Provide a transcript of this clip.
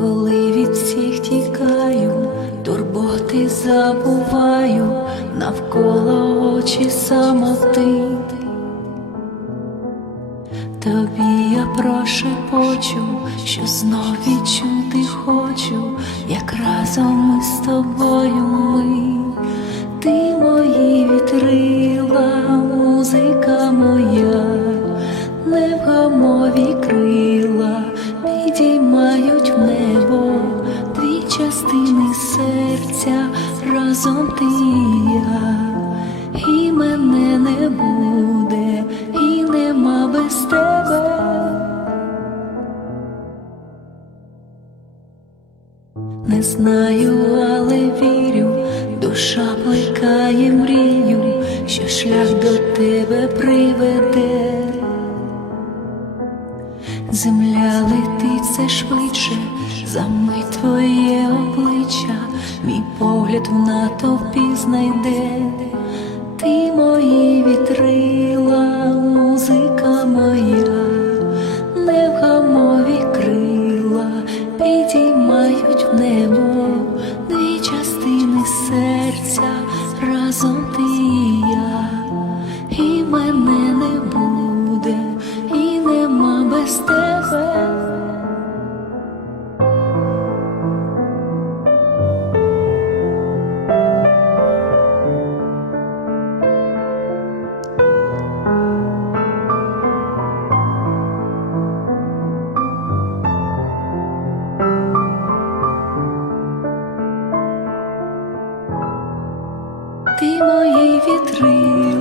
Коли від всіх тікаю, турботи забуваю, навколо очі самоти. Тобі я прошепочу, що знов відчути хочу, як разом ми з тобою ми, ти мої вітрила, музика моя, невгамові крила підіймають небо дві частини серця, разом ти і я, і мене не буде, і нема без тебе. Не знаю, але вірю, душа плекає мрію, що шлях до тебе приведе. Земля летить все швидше, за мить твоє обличчя, мій погляд в натовпі знайде, ти мої вітрила, без тебе. Ти мої вітри.